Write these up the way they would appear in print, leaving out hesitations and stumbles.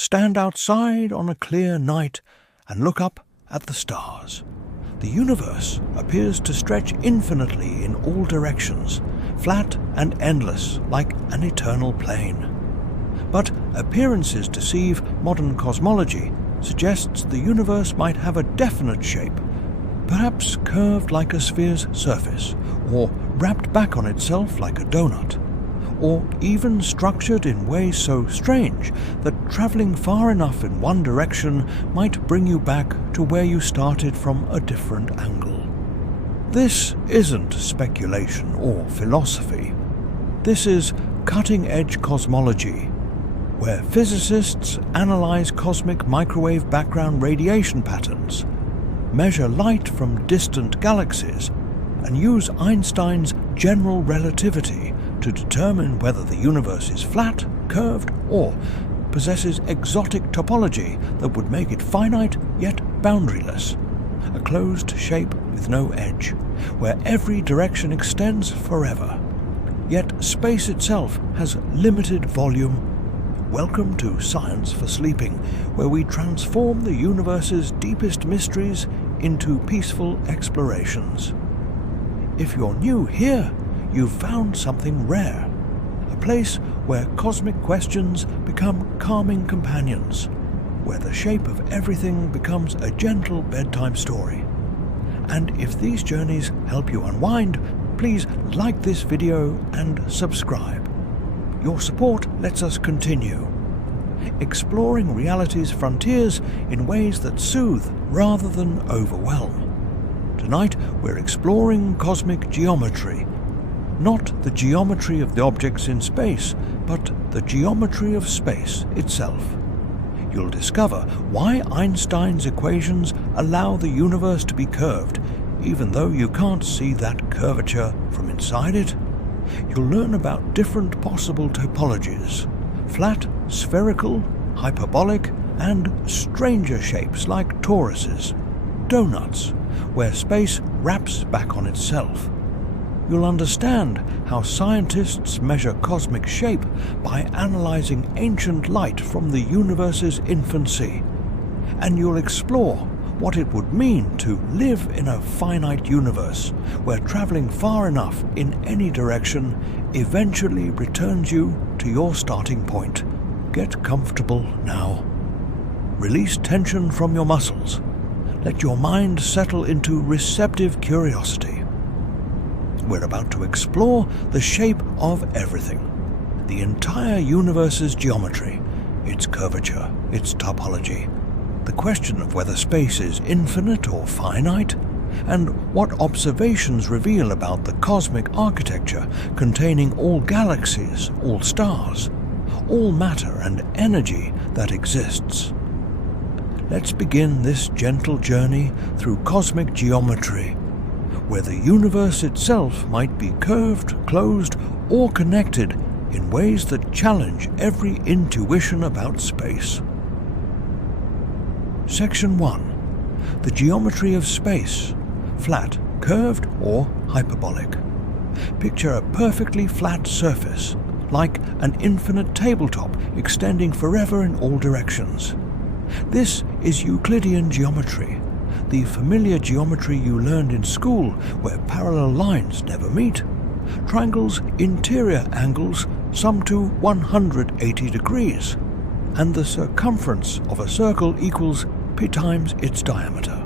stand outside on a clear night and look up at the stars. The universe appears to stretch infinitely in all directions, flat and endless like an eternal plane. But appearances deceive. Modern cosmology suggests the universe might have a definite shape, perhaps curved like a sphere's surface, or wrapped back on itself like a donut, or even structured in ways so strange that travelling far enough in one direction might bring you back to where you started from a different angle. This isn't speculation or philosophy. This is cutting-edge cosmology, where physicists analyze cosmic microwave background radiation patterns, measure light from distant galaxies, and use Einstein's general relativity to determine whether the universe is flat, curved, or possesses exotic topology that would make it finite yet boundaryless, a closed shape with no edge, where every direction extends forever. Yet space itself has limited volume. Welcome to Science for Sleeping, where we transform the universe's deepest mysteries into peaceful explorations. If you're new here, you've found something rare, a place where cosmic questions become calming companions, where the shape of everything becomes a gentle bedtime story. And if these journeys help you unwind, please like this video and subscribe. Your support lets us continue, exploring reality's frontiers in ways that soothe rather than overwhelm. Tonight we're exploring cosmic geometry, not the geometry of the objects in space, but the geometry of space itself. You'll discover why Einstein's equations allow the universe to be curved, even though you can't see that curvature from inside it. You'll learn about different possible topologies: flat, spherical, hyperbolic, and stranger shapes like toruses, donuts, where space wraps back on itself. You'll understand how scientists measure cosmic shape by analyzing ancient light from the universe's infancy, and you'll explore what it would mean to live in a finite universe where traveling far enough in any direction eventually returns you to your starting point. Get comfortable now. Release tension from your muscles. Let your mind settle into receptive curiosity. We're about to explore the shape of everything, the entire universe's geometry, its curvature, its topology, the question of whether space is infinite or finite, and what observations reveal about the cosmic architecture containing all galaxies, all stars, all matter and energy that exists. Let's begin this gentle journey through cosmic geometry, where the universe itself might be curved, closed, or connected in ways that challenge every intuition about space. Section 1. The geometry of space: flat, curved, or hyperbolic. Picture a perfectly flat surface, like an infinite tabletop extending forever in all directions. This is Euclidean geometry, the familiar geometry you learned in school, where parallel lines never meet. Triangles' interior angles sum to 180 degrees, and the circumference of a circle equals pi times its diameter.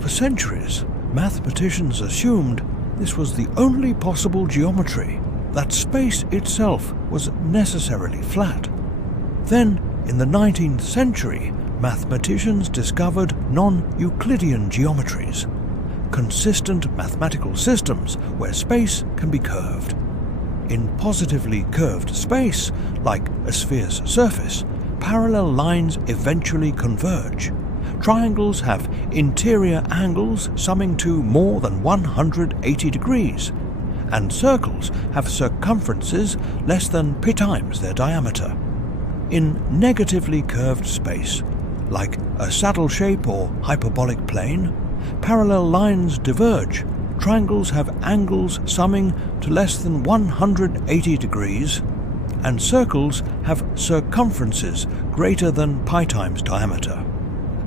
For centuries, mathematicians assumed this was the only possible geometry, that space itself was necessarily flat. Then, in the 19th century, mathematicians discovered non-Euclidean geometries, consistent mathematical systems where space can be curved. In positively curved space, like a sphere's surface, parallel lines eventually converge. Triangles have interior angles summing to more than 180 degrees, and circles have circumferences less than pi times their diameter. In negatively curved space, like a saddle shape or hyperbolic plane, parallel lines diverge. Triangles have angles summing to less than 180 degrees, and circles have circumferences greater than pi times diameter.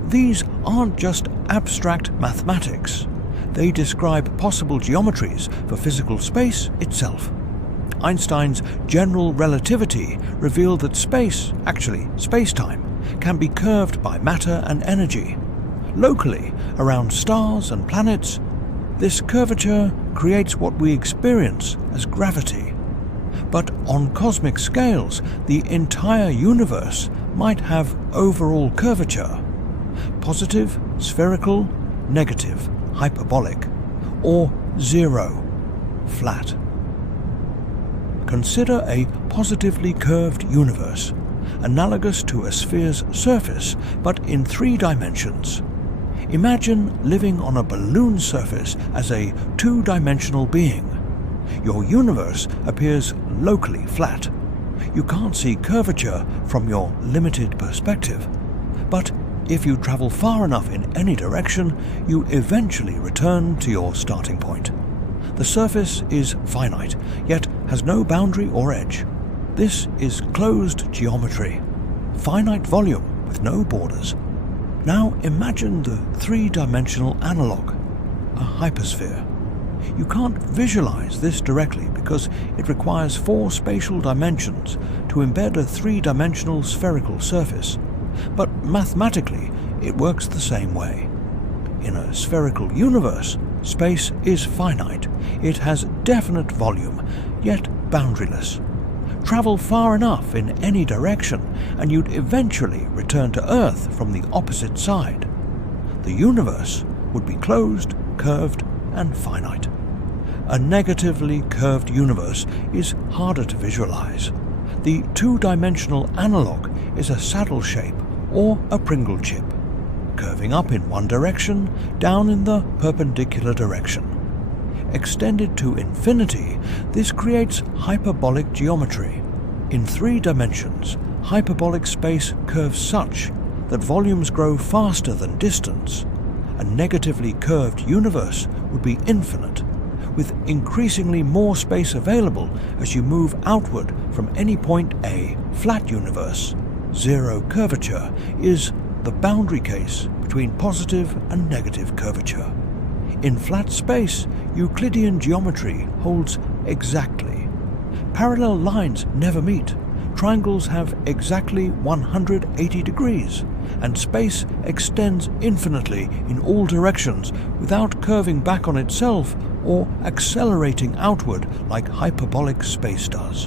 These aren't just abstract mathematics. They describe possible geometries for physical space itself. Einstein's general relativity revealed that space, actually space-time, can be curved by matter and energy. Locally, around stars and planets, this curvature creates what we experience as gravity. But on cosmic scales, the entire universe might have overall curvature: positive, spherical, negative, hyperbolic, or zero, flat. Consider a positively curved universe, analogous to a sphere's surface, but in 3 dimensions. Imagine living on a balloon surface as a 2-dimensional being. Your universe appears locally flat. You can't see curvature from your limited perspective. But if you travel far enough in any direction, you eventually return to your starting point. The surface is finite, yet has no boundary or edge. This is closed geometry, finite volume with no borders. Now imagine the 3-dimensional analog, a hypersphere. You can't visualize this directly because it requires 4 spatial dimensions to embed a 3-dimensional spherical surface. But mathematically, it works the same way. In a spherical universe, space is finite. It has definite volume, yet boundaryless. Travel far enough in any direction, and you'd eventually return to Earth from the opposite side. The universe would be closed, curved, and finite. A negatively curved universe is harder to visualize. The 2-dimensional analog is a saddle shape or a Pringle chip, curving up in one direction, down in the perpendicular direction. Extended to infinity, this creates hyperbolic geometry. In 3 dimensions, hyperbolic space curves such that volumes grow faster than distance. A negatively curved universe would be infinite, with increasingly more space available as you move outward from any point. A flat universe, zero curvature, is the boundary case between positive and negative curvature. In flat space, Euclidean geometry holds exactly. Parallel lines never meet. Triangles have exactly 180 degrees, and space extends infinitely in all directions without curving back on itself or accelerating outward like hyperbolic space does.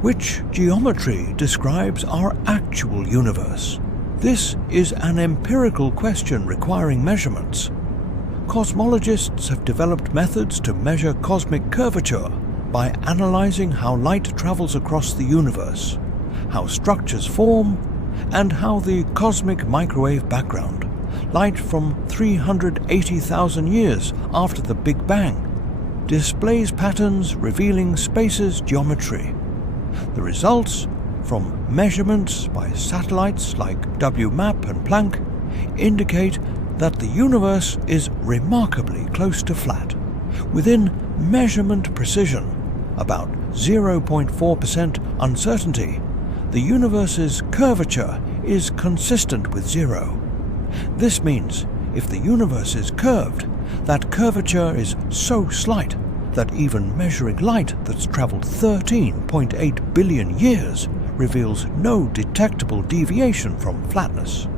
Which geometry describes our actual universe? This is an empirical question requiring measurements. Cosmologists have developed methods to measure cosmic curvature by analyzing how light travels across the universe, how structures form, and how the cosmic microwave background, light from 380,000 years after the Big Bang, displays patterns revealing space's geometry. The results, from measurements by satellites like WMAP and Planck, indicate that the universe is remarkably close to flat. Within measurement precision, about 0.4% uncertainty, the universe's curvature is consistent with zero. This means if the universe is curved, that curvature is so slight that even measuring light that's traveled 13.8 billion years reveals no detectable deviation from flatness.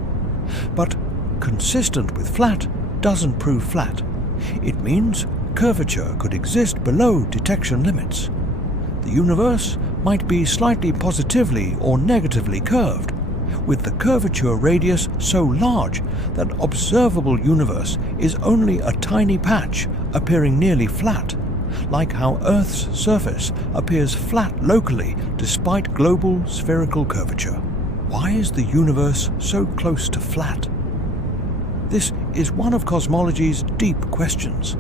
But consistent with flat doesn't prove flat. It means curvature could exist below detection limits. The universe might be slightly positively or negatively curved, with the curvature radius so large that observable universe is only a tiny patch appearing nearly flat, like how Earth's surface appears flat locally despite global spherical curvature. Why is the universe so close to flat? This is one of cosmology's deep questions.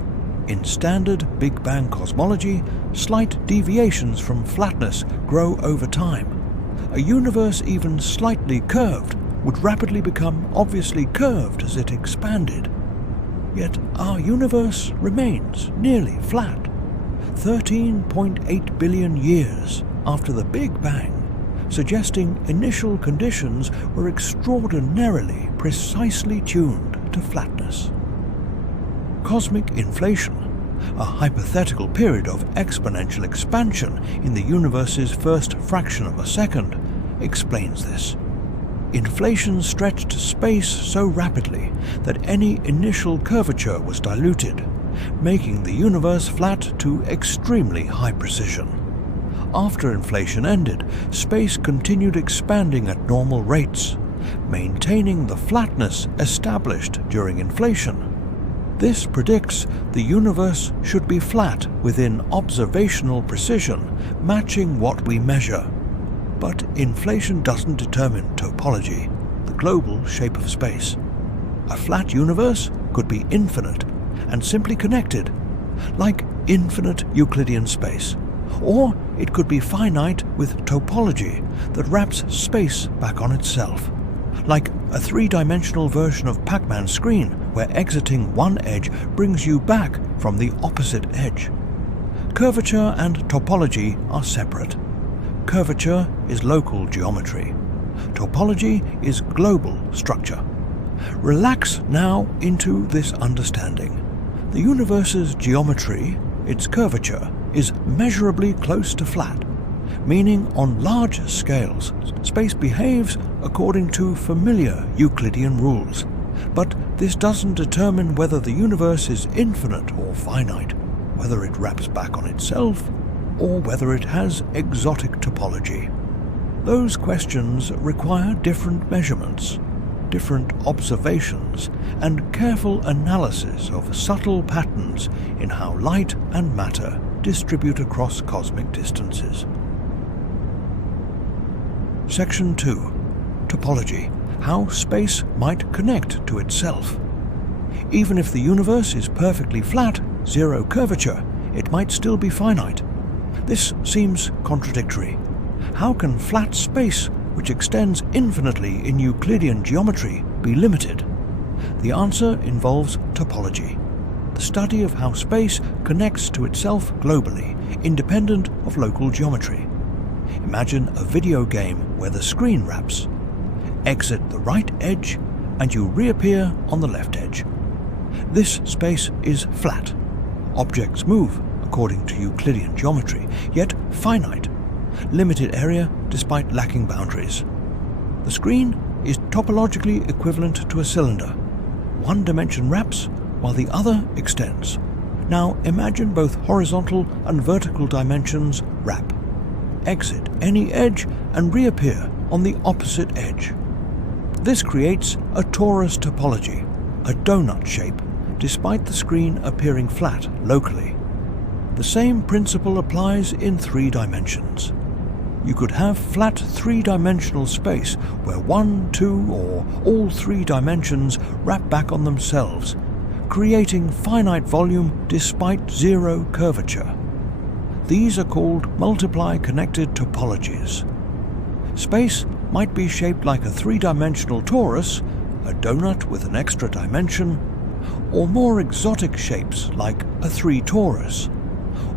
In standard Big Bang cosmology, slight deviations from flatness grow over time. A universe even slightly curved would rapidly become obviously curved as it expanded. Yet our universe remains nearly flat. 13.8 billion years. after the Big Bang, suggesting initial conditions were extraordinarily precisely tuned to flatness. Cosmic inflation, a hypothetical period of exponential expansion in the universe's first fraction of a second, explains this. Inflation stretched space so rapidly that any initial curvature was diluted, making the universe flat to extremely high precision. After inflation ended, space continued expanding at normal rates, maintaining the flatness established during inflation. This predicts the universe should be flat within observational precision, matching what we measure. But inflation doesn't determine topology, the global shape of space. A flat universe could be infinite and simply connected, like infinite Euclidean space. Or it could be finite with topology that wraps space back on itself, like a three-dimensional version of Pac-Man's screen where exiting one edge brings you back from the opposite edge. Curvature and topology are separate. Curvature is local geometry. Topology is global structure. Relax now into this understanding. The universe's geometry, its curvature, is measurably close to flat, meaning on large scales, space behaves according to familiar Euclidean rules. But this doesn't determine whether the universe is infinite or finite, whether it wraps back on itself, or whether it has exotic topology. Those questions require different measurements, different observations, and careful analysis of subtle patterns in how light and matter distribute across cosmic distances. Section 2. Topology. How space might connect to itself. Even if the universe is perfectly flat, zero curvature, it might still be finite. This seems contradictory. How can flat space, which extends infinitely in Euclidean geometry, be limited? The answer involves topology, the study of how space connects to itself globally, independent of local geometry. Imagine a video game where the screen wraps. Exit the right edge and you reappear on the left edge. This space is flat. Objects move according to Euclidean geometry, yet finite. Limited area despite lacking boundaries. The screen is topologically equivalent to a cylinder. One dimension wraps while the other extends. Now imagine both horizontal and vertical dimensions wrap. Exit any edge and reappear on the opposite edge. This creates a torus topology, a donut shape, despite the screen appearing flat locally. The same principle applies in 3 dimensions. You could have flat 3-dimensional space where 1, 2, or all 3 dimensions wrap back on themselves, creating finite volume despite zero curvature. These are called multiply-connected topologies. Space might be shaped like a 3-dimensional torus, a donut with an extra dimension, or more exotic shapes like a 3-torus,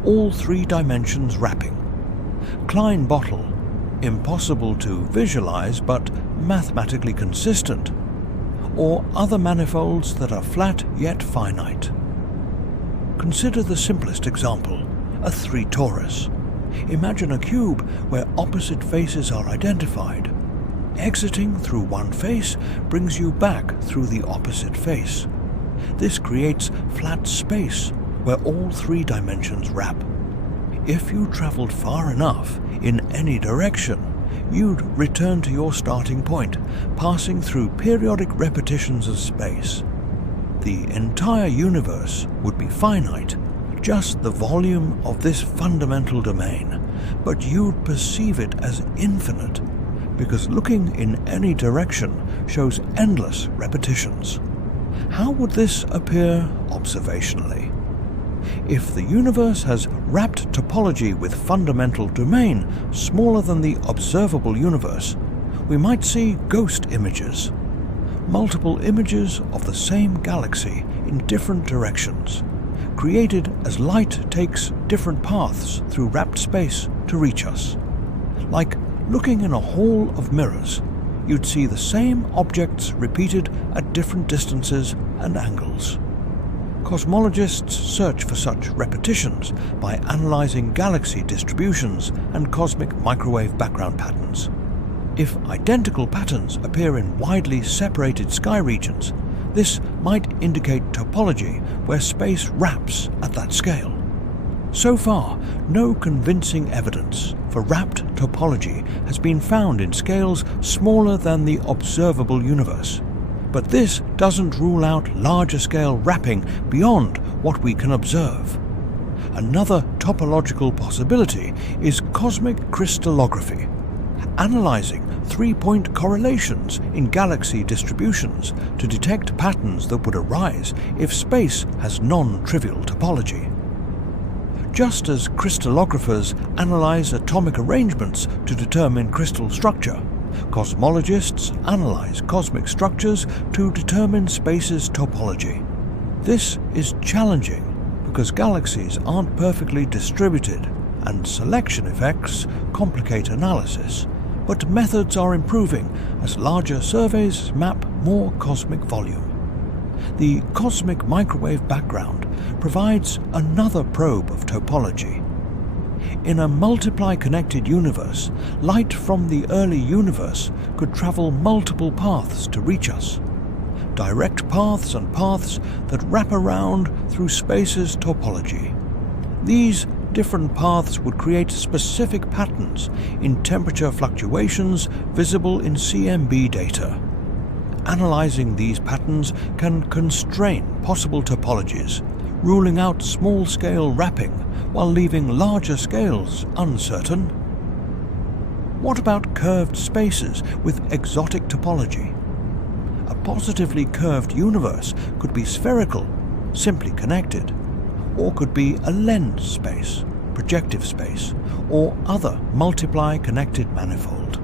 all 3 dimensions wrapping. Klein bottle, impossible to visualize but mathematically consistent, or other manifolds that are flat yet finite. Consider the simplest example, a 3-torus. Imagine a cube where opposite faces are identified. Exiting through one face brings you back through the opposite face. This creates flat space where all 3 dimensions wrap. If you traveled far enough in any direction, you'd return to your starting point, passing through periodic repetitions of space. The entire universe would be finite, just the volume of this fundamental domain, but you'd perceive it as infinite, because looking in any direction shows endless repetitions. How would this appear observationally? If the universe has wrapped topology with fundamental domain smaller than the observable universe, we might see ghost images, multiple images of the same galaxy in different directions, created as light takes different paths through wrapped space to reach us. Like looking in a hall of mirrors, you'd see the same objects repeated at different distances and angles. Cosmologists search for such repetitions by analyzing galaxy distributions and cosmic microwave background patterns. If identical patterns appear in widely separated sky regions, this might indicate topology where space wraps at that scale. So far, no convincing evidence for wrapped topology has been found in scales smaller than the observable universe. But this doesn't rule out larger-scale wrapping beyond what we can observe. Another topological possibility is cosmic crystallography, analyzing three-point correlations in galaxy distributions to detect patterns that would arise if space has non-trivial topology. Just as crystallographers analyze atomic arrangements to determine crystal structure, cosmologists analyze cosmic structures to determine space's topology. This is challenging because galaxies aren't perfectly distributed and selection effects complicate analysis, but methods are improving as larger surveys map more cosmic volume. The cosmic microwave background provides another probe of topology. In a multiply-connected universe, light from the early universe could travel multiple paths to reach us. Direct paths and paths that wrap around through space's topology. These different paths would create specific patterns in temperature fluctuations visible in CMB data. Analyzing these patterns can constrain possible topologies, ruling out small-scale wrapping while leaving larger scales uncertain. What about curved spaces with exotic topology? A positively curved universe could be spherical, simply connected, or could be a lens space, projective space, or other multiply-connected manifold.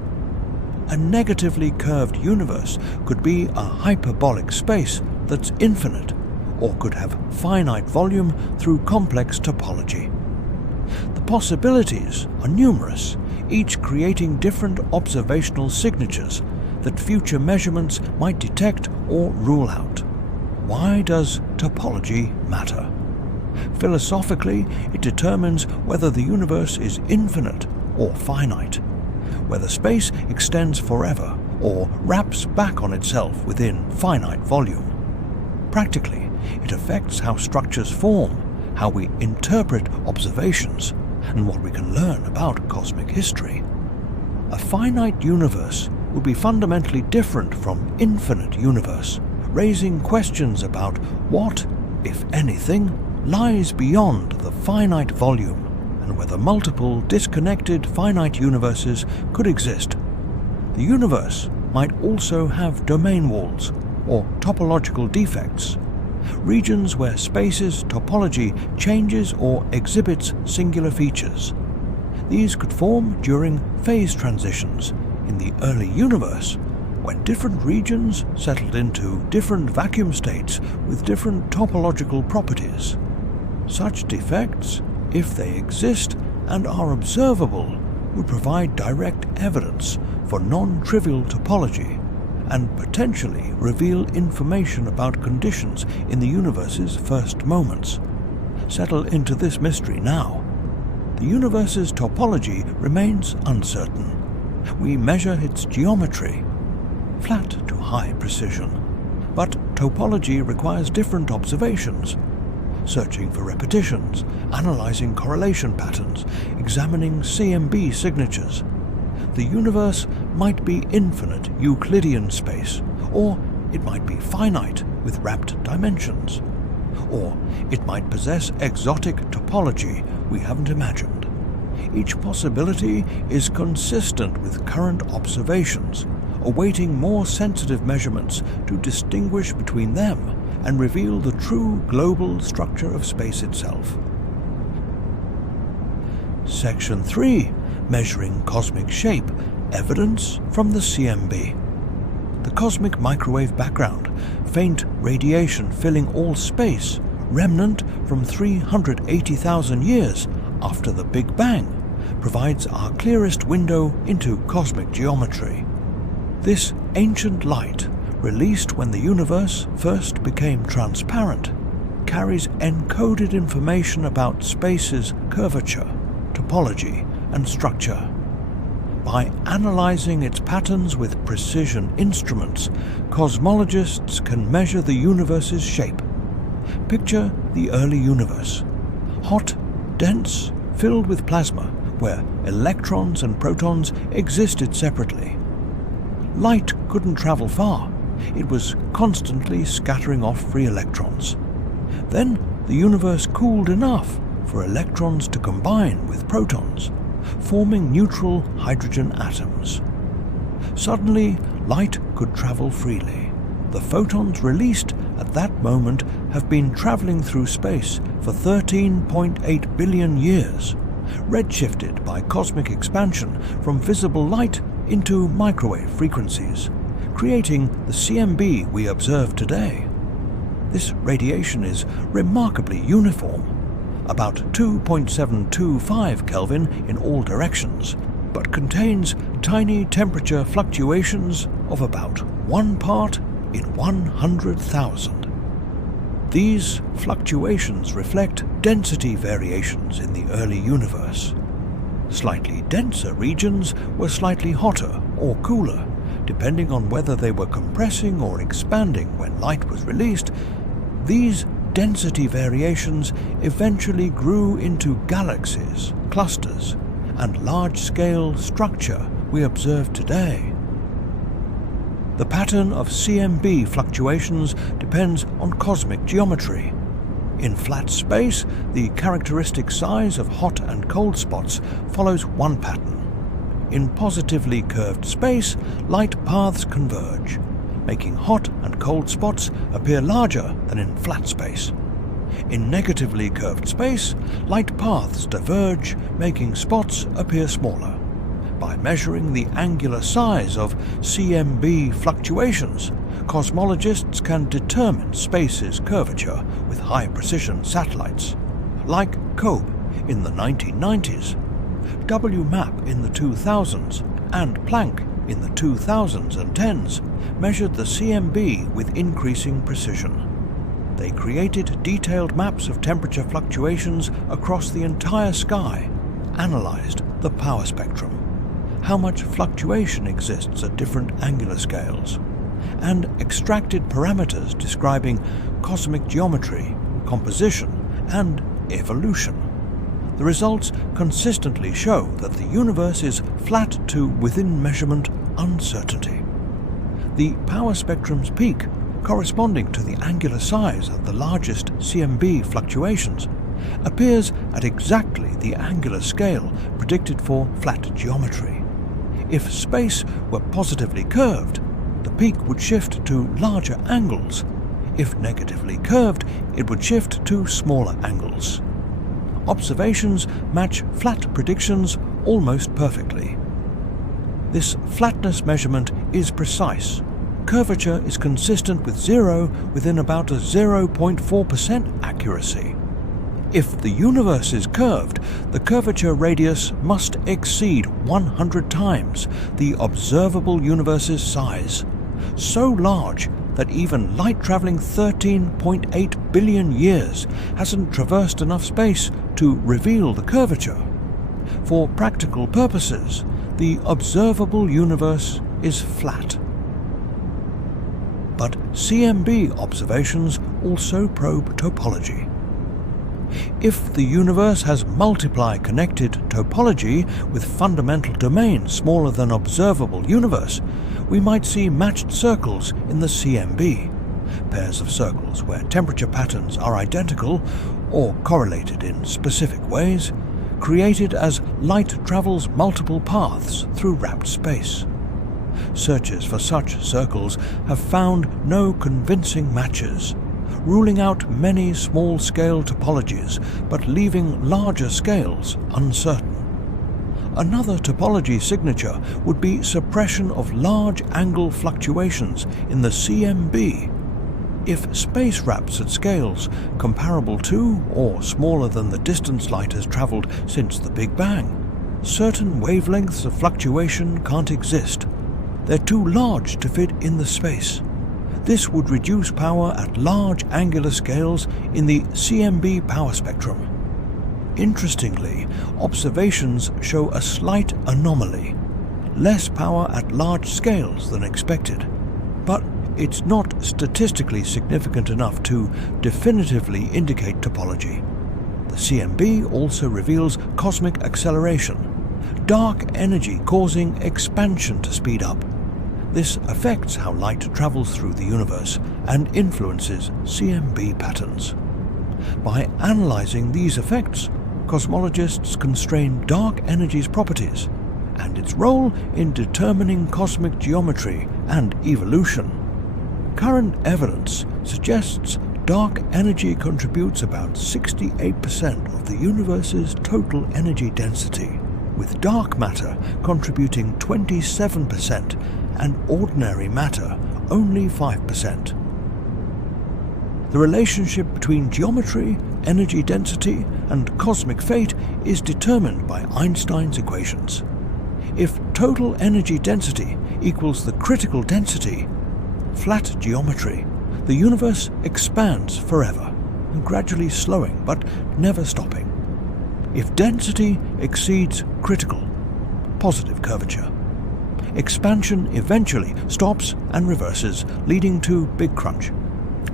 A negatively curved universe could be a hyperbolic space that's infinite, or could have finite volume through complex topology. The possibilities are numerous, each creating different observational signatures that future measurements might detect or rule out. Why does topology matter? Philosophically, it determines whether the universe is infinite or finite, whether space extends forever or wraps back on itself within finite volume. Practically, it affects how structures form, how we interpret observations, and what we can learn about cosmic history. A finite universe would be fundamentally different from infinite universe, raising questions about what, if anything, lies beyond the finite volume, and whether multiple disconnected finite universes could exist. The universe might also have domain walls, or topological defects, regions where space's topology changes or exhibits singular features. These could form during phase transitions in the early universe, when different regions settled into different vacuum states with different topological properties. Such defects, if they exist and are observable, would provide direct evidence for non-trivial topology and potentially reveal information about conditions in the universe's first moments. Settle into this mystery now. The universe's topology remains uncertain. We measure its geometry, flat to high precision. But topology requires different observations, searching for repetitions, analyzing correlation patterns, examining CMB signatures. The universe might be infinite Euclidean space, or it might be finite with wrapped dimensions, or it might possess exotic topology we haven't imagined. Each possibility is consistent with current observations, awaiting more sensitive measurements to distinguish between them and reveal the true global structure of space itself. Section 3. Measuring cosmic shape, evidence from the CMB. The cosmic microwave background, faint radiation filling all space, remnant from 380,000 years after the Big Bang, provides our clearest window into cosmic geometry. This ancient light, released when the universe first became transparent, carries encoded information about space's curvature, topology, and structure. By analyzing its patterns with precision instruments, cosmologists can measure the universe's shape. Picture the early universe: hot, dense, filled with plasma, where electrons and protons existed separately. Light couldn't travel far. It was constantly scattering off free electrons. Then the universe cooled enough for electrons to combine with protons, forming neutral hydrogen atoms. Suddenly, light could travel freely. The photons released at that moment have been traveling through space for 13.8 billion years, redshifted by cosmic expansion from visible light into microwave frequencies, creating the CMB we observe today. This radiation is remarkably uniform, about 2.725 Kelvin in all directions, but contains tiny temperature fluctuations of about 1 part in 100,000. These fluctuations reflect density variations in the early universe. Slightly denser regions were slightly hotter or cooler, depending on whether they were compressing or expanding when light was released. These density variations eventually grew into galaxies, clusters, and large-scale structure we observe today. The pattern of CMB fluctuations depends on cosmic geometry. In flat space, the characteristic size of hot and cold spots follows one pattern. In positively curved space, light paths converge, making hot and cold spots appear larger than in flat space. In negatively curved space, light paths diverge, making spots appear smaller. By measuring the angular size of CMB fluctuations, cosmologists can determine space's curvature with high-precision satellites, like COBE in the 1990s, WMAP in the 2000s, and Planck in the 2010s measured the CMB with increasing precision. They created detailed maps of temperature fluctuations across the entire sky, analyzed the power spectrum, how much fluctuation exists at different angular scales, and extracted parameters describing cosmic geometry, composition, and evolution. The results consistently show that the universe is flat to within measurement uncertainty. The power spectrum's peak, corresponding to the angular size of the largest CMB fluctuations, appears at exactly the angular scale predicted for flat geometry. If space were positively curved, the peak would shift to larger angles. If negatively curved, it would shift to smaller angles. Observations match flat predictions almost perfectly. This flatness measurement is precise. Curvature is consistent with zero within about a 0.4% accuracy. If the universe is curved, the curvature radius must exceed 100 times the observable universe's size, so large that even light traveling 13.8 billion years hasn't traversed enough space to reveal the curvature. For practical purposes, the observable universe is flat. But CMB observations also probe topology. If the universe has multiply connected topology with fundamental domains smaller than observable universe, we might see matched circles in the CMB, pairs of circles where temperature patterns are identical or correlated in specific ways, created as light travels multiple paths through wrapped space. Searches for such circles have found no convincing matches, ruling out many small-scale topologies but leaving larger scales uncertain. Another topology signature would be suppression of large angle fluctuations in the CMB. If space wraps at scales comparable to or smaller than the distance light has traveled since the Big Bang, certain wavelengths of fluctuation can't exist. They're too large to fit in the space. This would reduce power at large angular scales in the CMB power spectrum. Interestingly, observations show a slight anomaly, less power at large scales than expected, but it's not statistically significant enough to definitively indicate topology. The CMB also reveals cosmic acceleration, dark energy causing expansion to speed up. This affects how light travels through the universe and influences CMB patterns. By analyzing these effects, cosmologists constrain dark energy's properties and its role in determining cosmic geometry and evolution. Current evidence suggests dark energy contributes about 68% of the universe's total energy density, with dark matter contributing 27% and ordinary matter only 5%. The relationship between geometry, energy density, and cosmic fate is determined by Einstein's equations. If total energy density equals the critical density, flat geometry, the universe expands forever, gradually slowing but never stopping. If density exceeds critical, positive curvature, expansion eventually stops and reverses, leading to Big Crunch.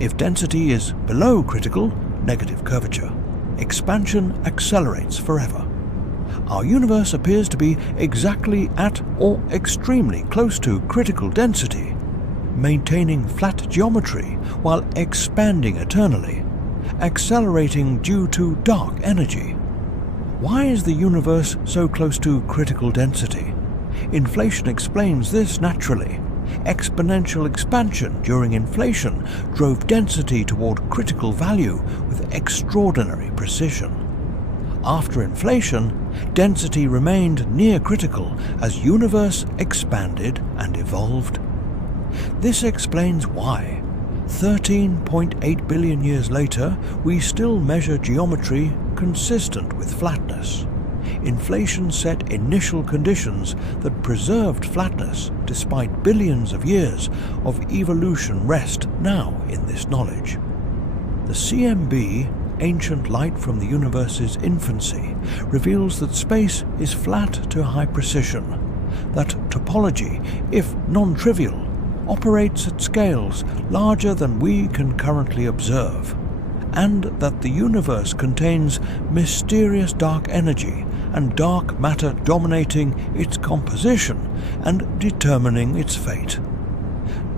If density is below critical, negative curvature, expansion accelerates forever. Our universe appears to be exactly at or extremely close to critical density, maintaining flat geometry while expanding eternally, accelerating due to dark energy. Why is the universe so close to critical density? Inflation explains this naturally. Exponential expansion during inflation drove density toward critical value with extraordinary precision. After inflation, density remained near critical as universe expanded and evolved. This explains why, 13.8 billion years later, we still measure geometry consistent with flatness. Inflation set initial conditions that preserved flatness despite billions of years of evolution rest now in this knowledge. The CMB, ancient light from the universe's infancy, reveals that space is flat to high precision, that topology, if non-trivial, operates at scales larger than we can currently observe, and that the universe contains mysterious dark energy and dark matter dominating its composition and determining its fate.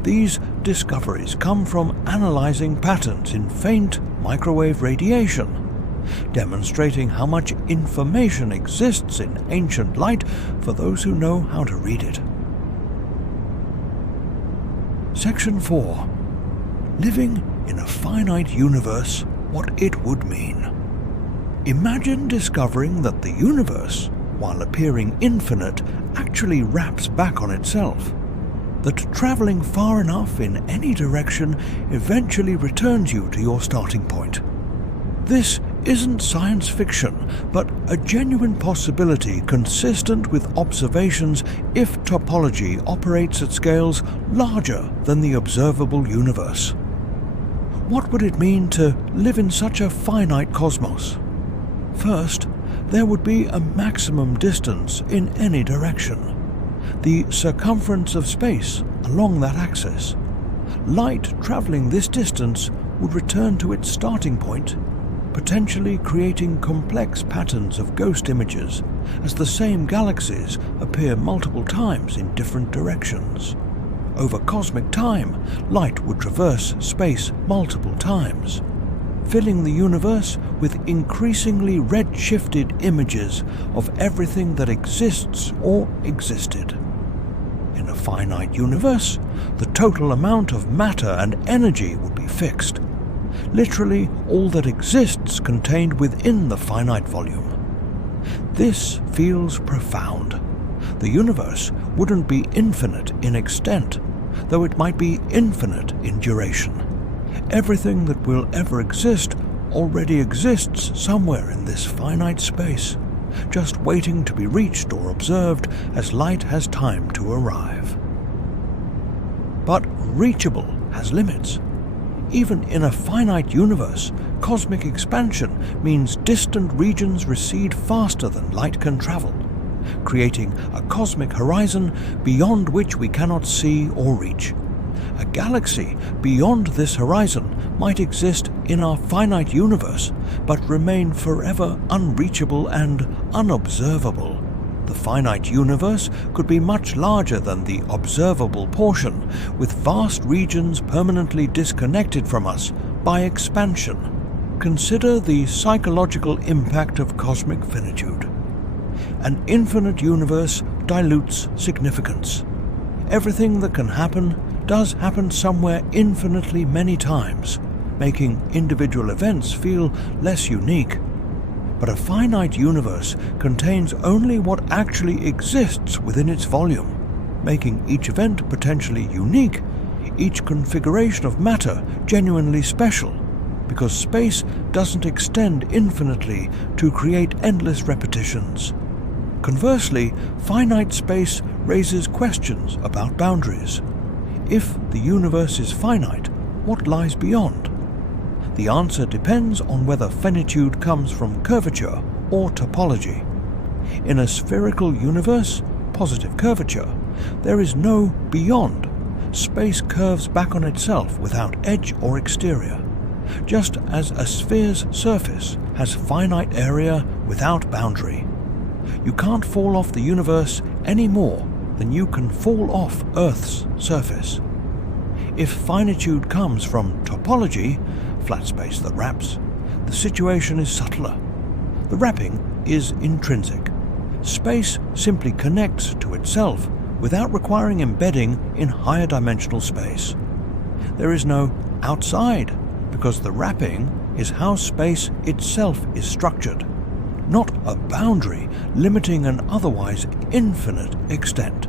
These discoveries come from analyzing patterns in faint microwave radiation, demonstrating how much information exists in ancient light for those who know how to read it. Section 4. Living in a finite universe, what it would mean. Imagine discovering that the universe, while appearing infinite, actually wraps back on itself. That traveling far enough in any direction eventually returns you to your starting point. This isn't science fiction, but a genuine possibility consistent with observations if topology operates at scales larger than the observable universe. What would it mean to live in such a finite cosmos? First, there would be a maximum distance in any direction, the circumference of space along that axis. Light traveling this distance would return to its starting point, potentially creating complex patterns of ghost images as the same galaxies appear multiple times in different directions. Over cosmic time, light would traverse space multiple times, filling the universe with increasingly red-shifted images of everything that exists or existed. In a finite universe, the total amount of matter and energy would be fixed. Literally all that exists contained within the finite volume. This feels profound. The universe wouldn't be infinite in extent, though it might be infinite in duration. Everything that will ever exist already exists somewhere in this finite space. just waiting to be reached or observed as light has time to arrive. But reachable has limits. Even in a finite universe, cosmic expansion means distant regions recede faster than light can travel, creating a cosmic horizon beyond which we cannot see or reach. A galaxy beyond this horizon might exist in our finite universe, but remain forever unreachable and unobservable. The finite universe could be much larger than the observable portion, with vast regions permanently disconnected from us by expansion. Consider the psychological impact of cosmic finitude. An infinite universe dilutes significance. Everything that can happen does happen somewhere infinitely many times, making individual events feel less unique. But a finite universe contains only what actually exists within its volume, making each event potentially unique, each configuration of matter genuinely special, because space doesn't extend infinitely to create endless repetitions. Conversely, finite space raises questions about boundaries. If the universe is finite, what lies beyond? The answer depends on whether finitude comes from curvature or topology. In a spherical universe, positive curvature, there is no beyond. Space curves back on itself without edge or exterior, just as a sphere's surface has finite area without boundary. You can't fall off the universe any more than you can fall off Earth's surface. If finitude comes from topology, flat space that wraps, the situation is subtler. The wrapping is intrinsic. Space simply connects to itself without requiring embedding in higher dimensional space. There is no outside, because the wrapping is how space itself is structured, not a boundary limiting an otherwise infinite extent.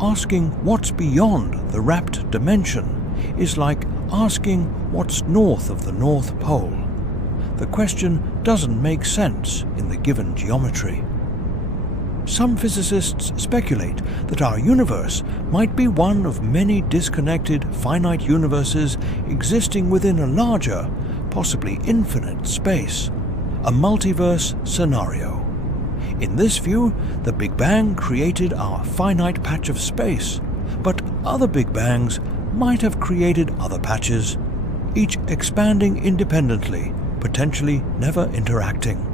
Asking what's beyond the wrapped dimension is like asking what's north of the North Pole. The question doesn't make sense in the given geometry. Some physicists speculate that our universe might be one of many disconnected finite universes existing within a larger, possibly infinite space, a multiverse scenario. In this view, the Big Bang created our finite patch of space, but other Big Bangs might have created other patches, each expanding independently, potentially never interacting.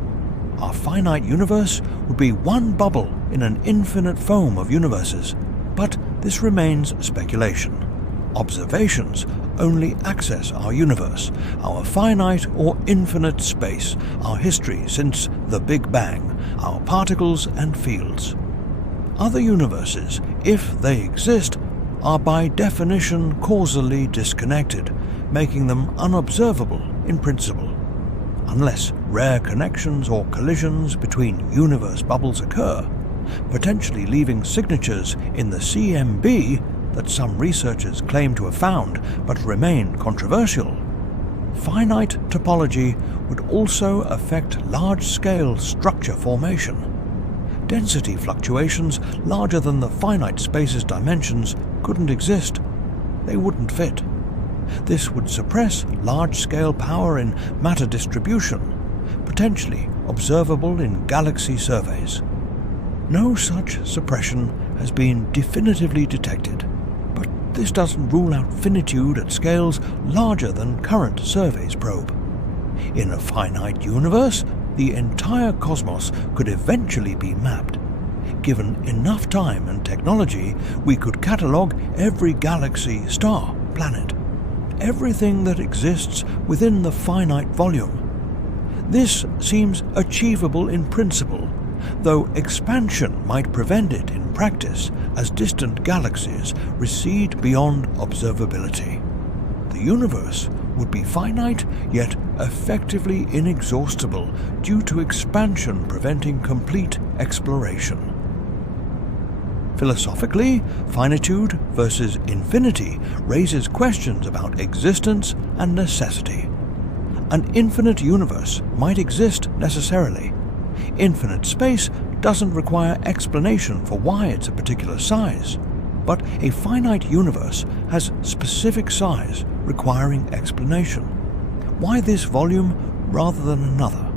Our finite universe would be one bubble in an infinite foam of universes, but this remains speculation. Observations only access our universe, our finite or infinite space, our history since the Big Bang, our particles and fields. Other universes, if they exist, are by definition causally disconnected, making them unobservable in principle. Unless rare connections or collisions between universe bubbles occur, potentially leaving signatures in the CMB that some researchers claim to have found but remain controversial. Finite topology would also affect large-scale structure formation. Density fluctuations larger than the finite space's dimensions couldn't exist. They wouldn't fit. This would suppress large-scale power in matter distribution, potentially observable in galaxy surveys. No such suppression has been definitively detected, but this doesn't rule out finitude at scales larger than current surveys probe. In a finite universe, the entire cosmos could eventually be mapped. Given enough time and technology, we could catalogue every galaxy, star, planet, everything that exists within the finite volume. This seems achievable in principle, though expansion might prevent it in practice as distant galaxies recede beyond observability. The universe would be finite yet effectively inexhaustible due to expansion preventing complete exploration. Philosophically, finitude versus infinity raises questions about existence and necessity. An infinite universe might exist necessarily, Infinite space doesn't require explanation for why it's a particular size, but a finite universe has specific size requiring explanation. Why this volume rather than another?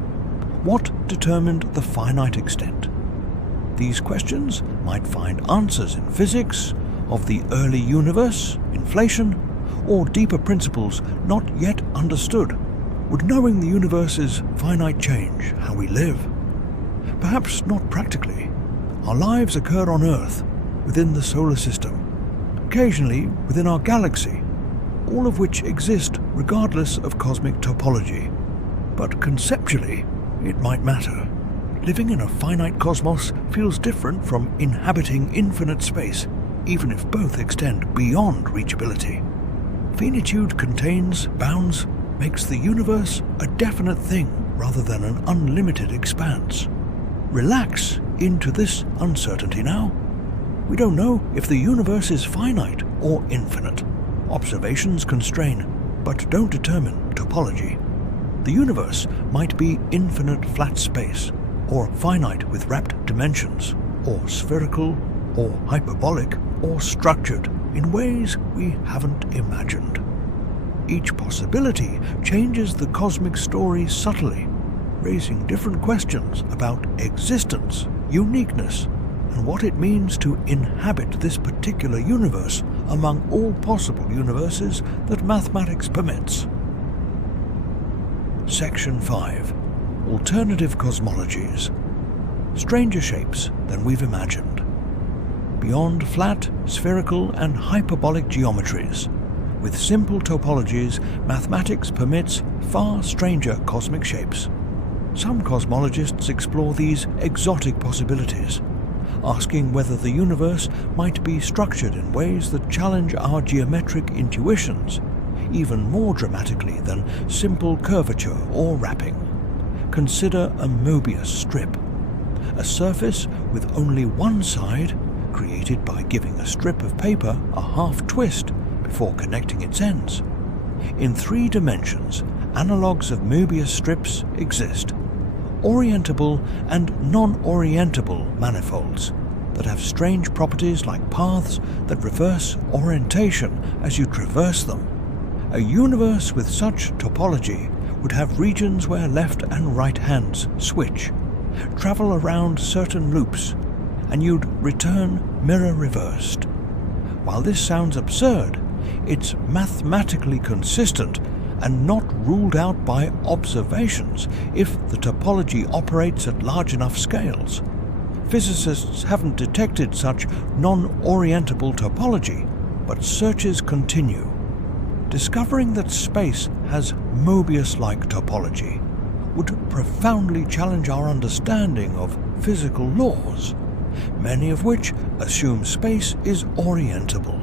What determined the finite extent? These questions might find answers in physics, of the early universe, inflation, or deeper principles not yet understood. Would knowing the universe's finite change how we live? Perhaps not practically. Our lives occur on Earth, within the solar system, occasionally within our galaxy, all of which exist regardless of cosmic topology. But conceptually, it might matter. Living in a finite cosmos feels different from inhabiting infinite space, even if both extend beyond reachability. Finitude contains bounds, makes the universe a definite thing rather than an unlimited expanse. Relax into this uncertainty now. We don't know if the universe is finite or infinite. Observations constrain, but don't determine topology. The universe might be infinite flat space, or finite with wrapped dimensions, or spherical, or hyperbolic, or structured in ways we haven't imagined. Each possibility changes the cosmic story subtly, raising different questions about existence, uniqueness, and what it means to inhabit this particular universe among all possible universes that mathematics permits. Section 5. Alternative cosmologies. Stranger shapes than we've imagined. Beyond flat, spherical, and hyperbolic geometries, with simple topologies, mathematics permits far stranger cosmic shapes. Some cosmologists explore these exotic possibilities, asking whether the universe might be structured in ways that challenge our geometric intuitions, even more dramatically than simple curvature or wrapping. Consider a Mobius strip, a surface with only one side, created by giving a strip of paper a half twist before connecting its ends. In 3 dimensions, analogues of Mobius strips exist, orientable and non-orientable manifolds that have strange properties like paths that reverse orientation as you traverse them. A universe with such topology would have regions where left and right hands switch, travel around certain loops, and you'd return mirror reversed. While this sounds absurd, it's mathematically consistent and not ruled out by observations if the topology operates at large enough scales. Physicists haven't detected such non-orientable topology, but searches continue. Discovering that space has Mobius-like topology would profoundly challenge our understanding of physical laws, many of which assume space is orientable,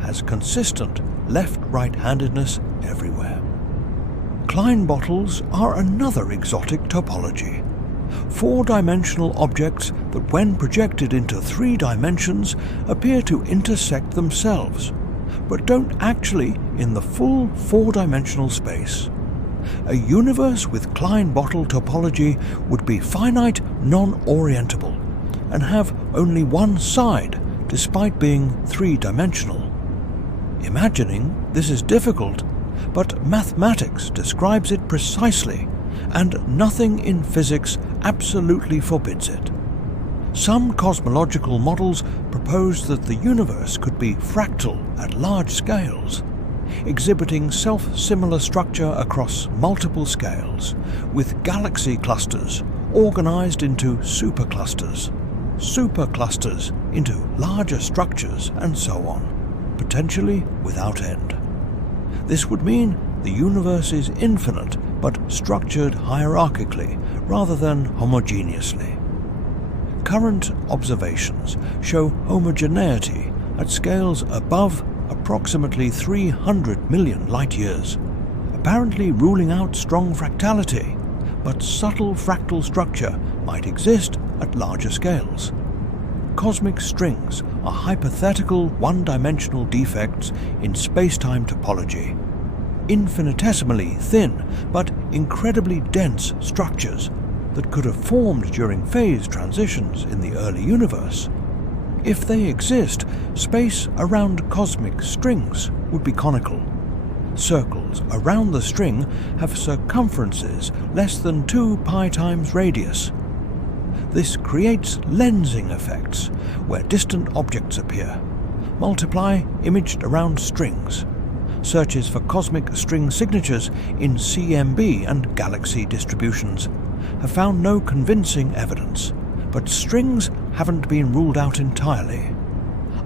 has consistent left-right-handedness everywhere. Klein bottles are another exotic topology. 4-dimensional objects that when projected into 3 dimensions appear to intersect themselves, but don't actually in the full 4-dimensional space. A universe with Klein bottle topology would be finite, non-orientable, and have only one side despite being 3-dimensional. Imagining this is difficult, but mathematics describes it precisely, and nothing in physics absolutely forbids it. Some cosmological models propose that the universe could be fractal at large scales, exhibiting self-similar structure across multiple scales, with galaxy clusters organized into superclusters, superclusters into larger structures, and so on, potentially without end. This would mean the universe is infinite but structured hierarchically rather than homogeneously. Current observations show homogeneity at scales above approximately 300 million light-years, apparently ruling out strong fractality, but subtle fractal structure might exist at larger scales. Cosmic strings are hypothetical one-dimensional defects in space-time topology, infinitesimally thin but incredibly dense structures that could have formed during phase transitions in the early universe. If they exist, space around cosmic strings would be conical. Circles around the string have circumferences less than 2 pi times radius. This creates lensing effects, where distant objects appear. Multiply imaged around strings. Searches for cosmic string signatures in CMB and galaxy distributions have found no convincing evidence, but strings haven't been ruled out entirely.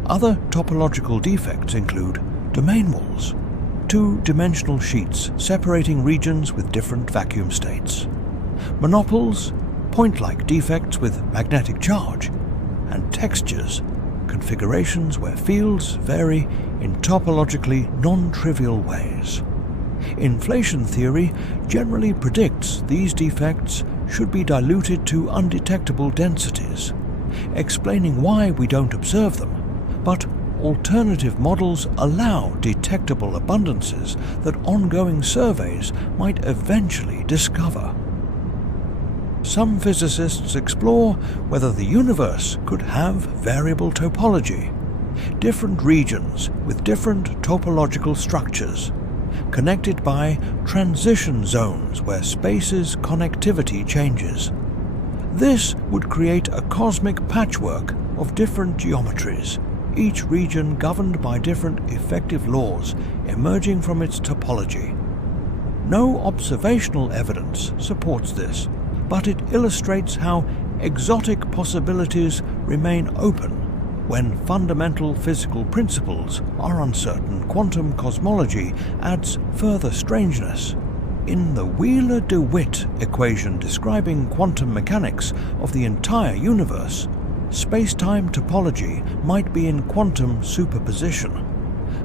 Other topological defects include domain walls, two-dimensional sheets separating regions with different vacuum states, monopoles, point-like defects with magnetic charge, and textures, configurations where fields vary in topologically non-trivial ways. Inflation theory generally predicts these defects should be diluted to undetectable densities, explaining why we don't observe them, but alternative models allow detectable abundances that ongoing surveys might eventually discover. Some physicists explore whether the universe could have variable topology, different regions with different topological structures, connected by transition zones where space's connectivity changes. This would create a cosmic patchwork of different geometries, each region governed by different effective laws emerging from its topology. No observational evidence supports this, but it illustrates how exotic possibilities remain open when fundamental physical principles are uncertain. Quantum cosmology adds further strangeness. In the Wheeler-DeWitt equation describing quantum mechanics of the entire universe, space-time topology might be in quantum superposition,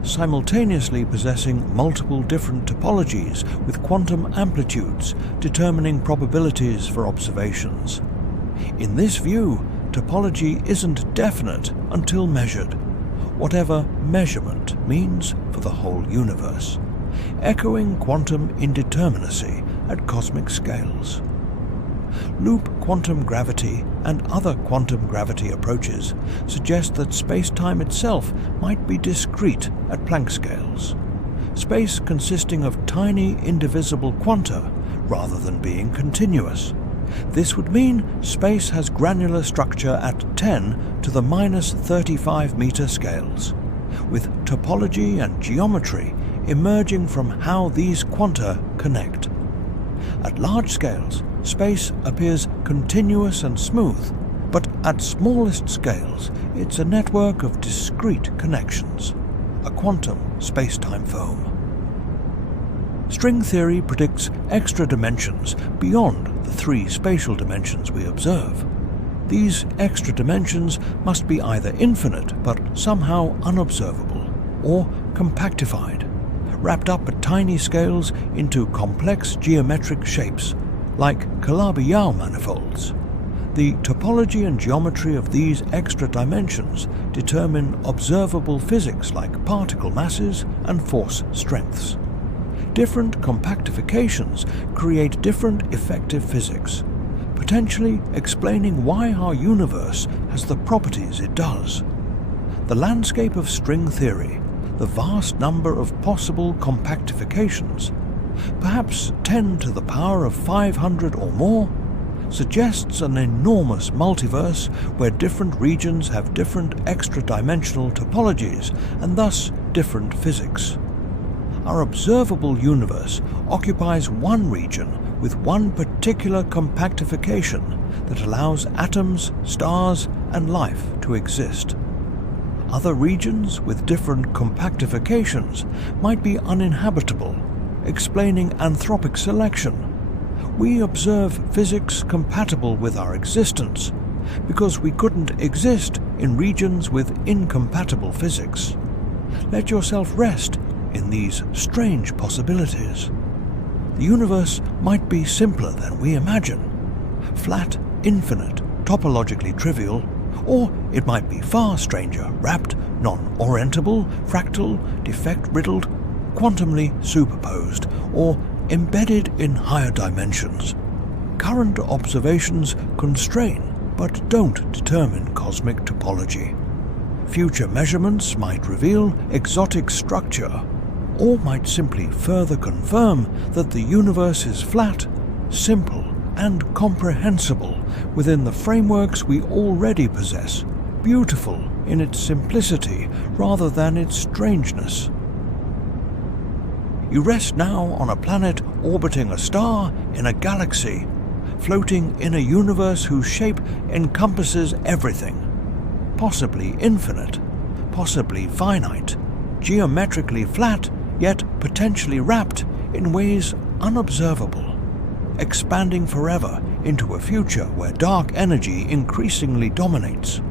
simultaneously possessing multiple different topologies with quantum amplitudes determining probabilities for observations. In this view, topology isn't definite until measured, whatever measurement means for the whole universe, echoing quantum indeterminacy at cosmic scales. Loop quantum gravity and other quantum gravity approaches suggest that space-time itself might be discrete at Planck scales, space consisting of tiny indivisible quanta rather than being continuous. This would mean space has granular structure at 10 to the minus 35 meter scales, with topology and geometry emerging from how these quanta connect. At large scales, space appears continuous and smooth, but at smallest scales, it's a network of discrete connections, a quantum space-time foam. String theory predicts extra dimensions beyond the 3 spatial dimensions we observe. These extra dimensions must be either infinite but somehow unobservable, or compactified, wrapped up at tiny scales into complex geometric shapes, like Calabi-Yau manifolds. The topology and geometry of these extra dimensions determine observable physics like particle masses and force strengths. Different compactifications create different effective physics, potentially explaining why our universe has the properties it does. The landscape of string theory, the vast number of possible compactifications, perhaps 10 to the power of 500 or more, suggests an enormous multiverse where different regions have different extra-dimensional topologies and thus different physics. Our observable universe occupies one region with one particular compactification that allows atoms, stars, and life to exist. Other regions with different compactifications might be uninhabitable, explaining anthropic selection. We observe physics compatible with our existence because we couldn't exist in regions with incompatible physics. Let yourself rest in these strange possibilities. The universe might be simpler than we imagine, flat, infinite, topologically trivial, or it might be far stranger, wrapped, non-orientable, fractal, defect-riddled, quantumly superposed, or embedded in higher dimensions. current observations constrain but don't determine cosmic topology. Future measurements might reveal exotic structure, or might simply further confirm that the universe is flat, simple, and comprehensible within the frameworks we already possess, beautiful in its simplicity rather than its strangeness. You rest now on a planet orbiting a star in a galaxy, floating in a universe whose shape encompasses everything, possibly infinite, possibly finite, geometrically flat, yet potentially wrapped in ways unobservable, expanding forever into a future where dark energy increasingly dominates,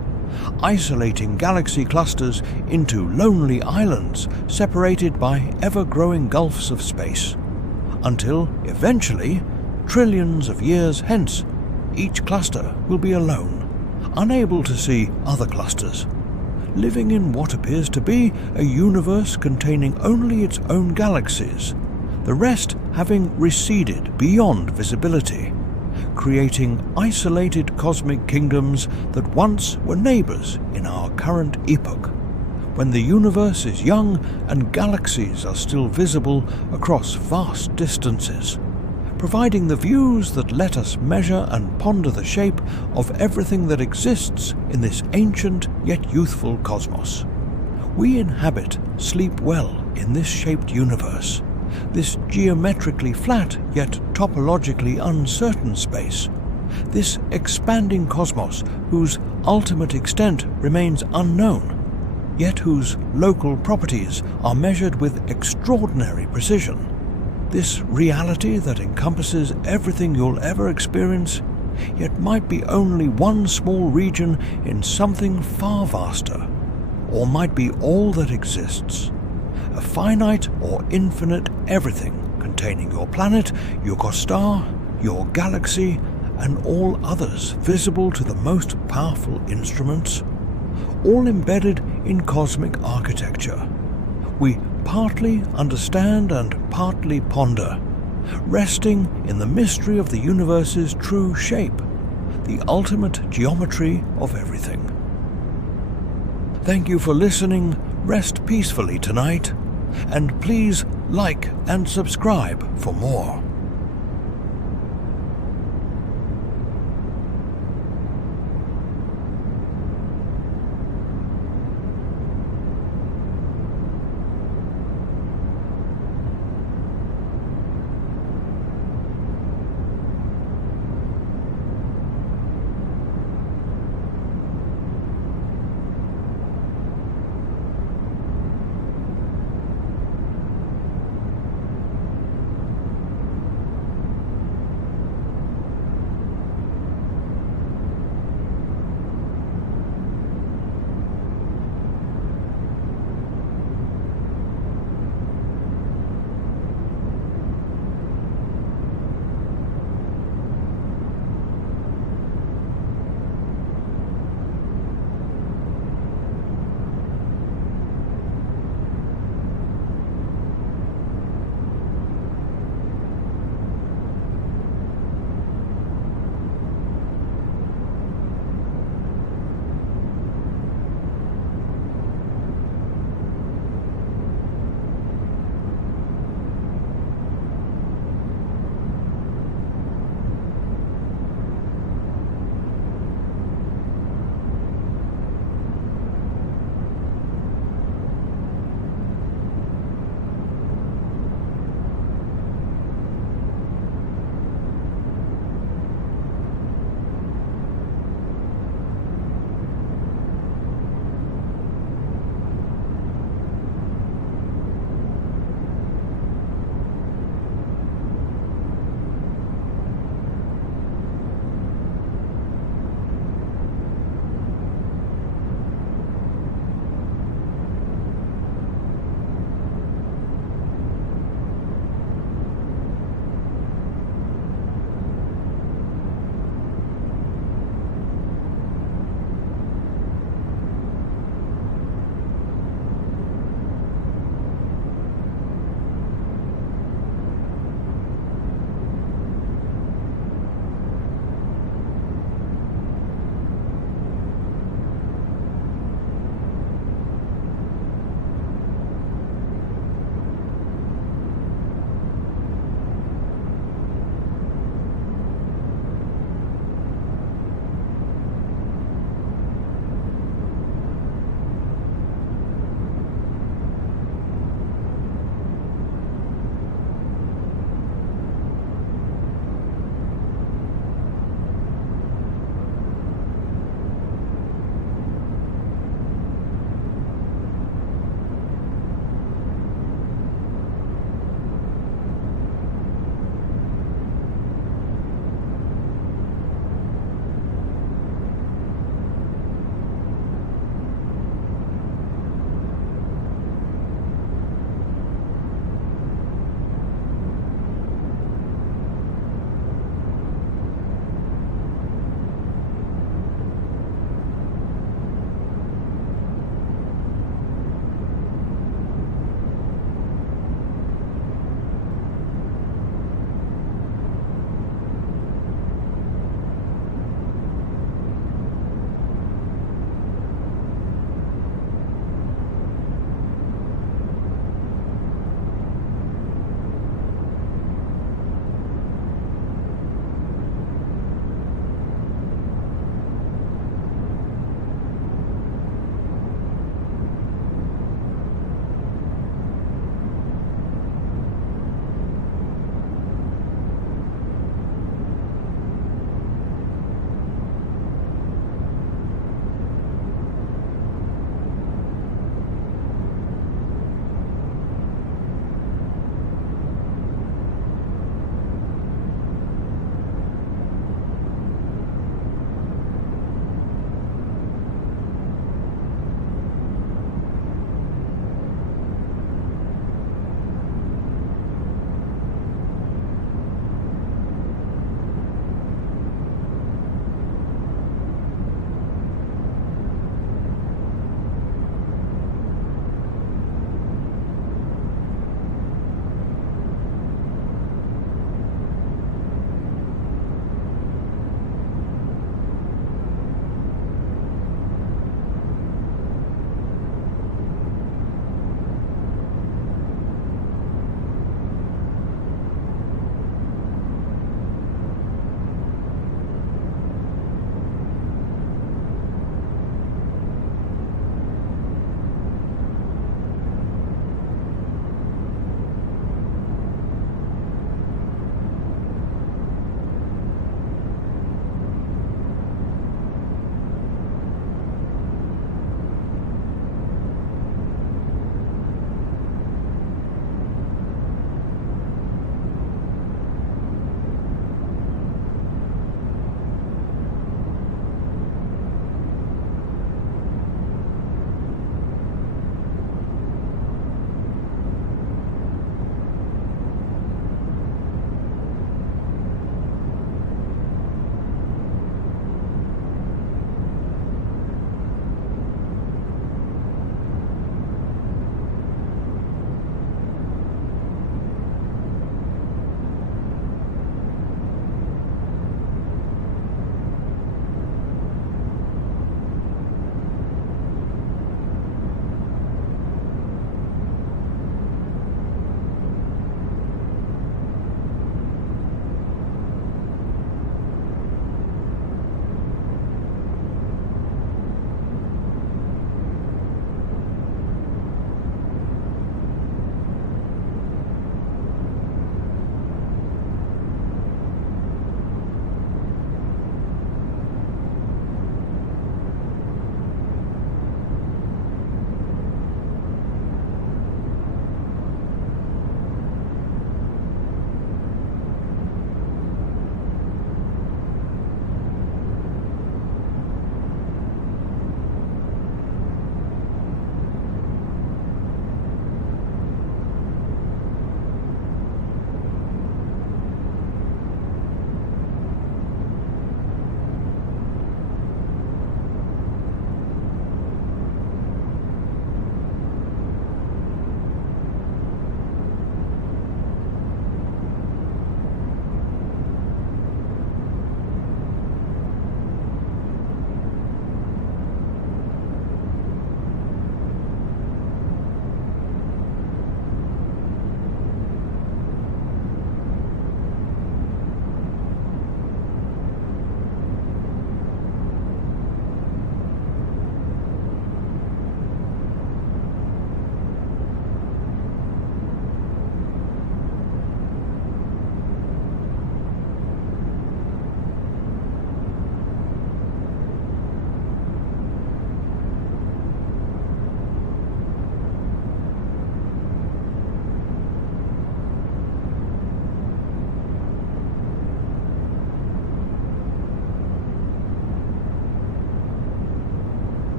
isolating galaxy clusters into lonely islands separated by ever-growing gulfs of space, until eventually, trillions of years hence, each cluster will be alone, unable to see other clusters, living in what appears to be a universe containing only its own galaxies, the rest having receded beyond visibility, creating isolated cosmic kingdoms that once were neighbors in our current epoch, when the universe is young and galaxies are still visible across vast distances, providing the views that let us measure and ponder the shape of everything that exists in this ancient yet youthful cosmos. We inhabit, sleep well in this shaped universe, this geometrically flat yet topologically uncertain space, this expanding cosmos whose ultimate extent remains unknown, yet whose local properties are measured with extraordinary precision. This reality that encompasses everything you'll ever experience, yet might be only one small region in something far vaster, or might be all that exists, a finite or infinite everything containing your planet, your star, your galaxy, and all others visible to the most powerful instruments, all embedded in cosmic architecture. We partly understand and partly ponder, resting in the mystery of the universe's true shape, the ultimate geometry of everything. Thank you for listening. Rest peacefully tonight, and please like and subscribe for more.